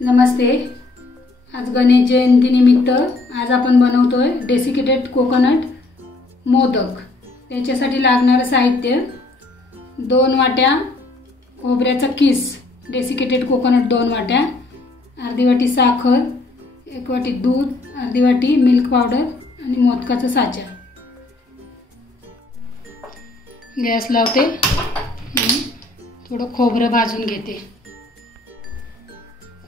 नमस्ते। आज गणेश जयंतीनिमित्त आज आपण बनवतोय डेसिकेटेड कोकोनट मोदक। त्याच्यासाठी लागणारे साहित्य 2 वाट्या खोबऱ्याचा किस, डेसिकेटेड कोकोनट 2 वाट्या, अर्धी वाटी साखर, 1 वाटी दूध, अर्धी वाटी मिल्क पावडर आणि मोदकाचा साचा। गॅस लावते, थोडं खोबरं भाजून घेते।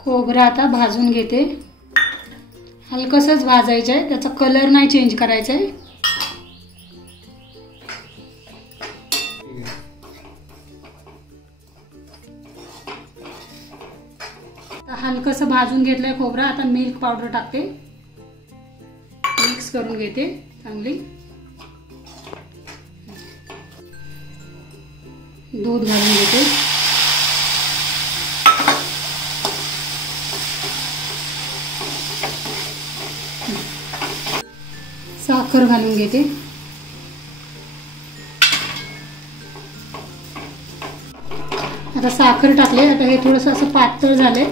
खोबरं आता भाजून घेते, हलकसच भाजायचं आहे, त्याचा कलर नाही चेंज करायचा आहे। हलकसं भाजून घेतलंय खोबरं। आता मिल्क पावडर टाकते, मिक्स करून घेते चांगली। दूध घालून घेते, साखर घालून घेते, आता साखर टाकले। आता हे थोडंसं असं पातळ झालंय,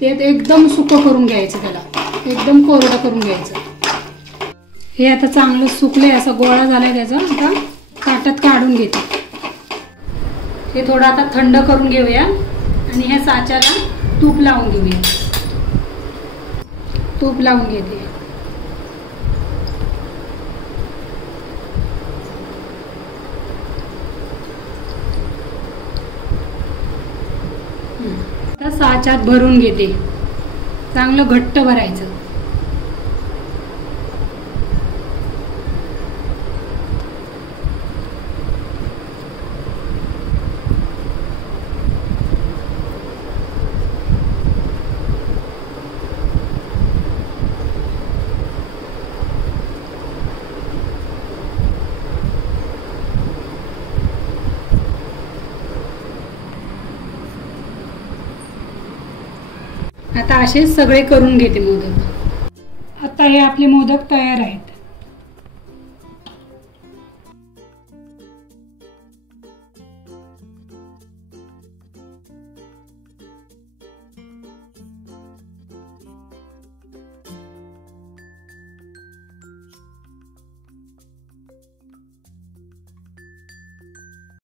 ते एकदम सुकं करून घ्यायचं, त्याला एकदम कोरडं करून घ्यायचं। हे आता चांगलं सुकलंय, असा गोळा झालाय त्याचा। आता ताटात काढून घेते। हे थोडं आता थंड करून घेऊया आणि ह्या साच्याला तूप लावून घेऊया। तूप लावून घेते। आता साच्यात भरून घेते, चांगलं घट्ट भरायचं। आता असे सगळे करून घेते मोदक। आता हे आपले मोदक तयार आहेत।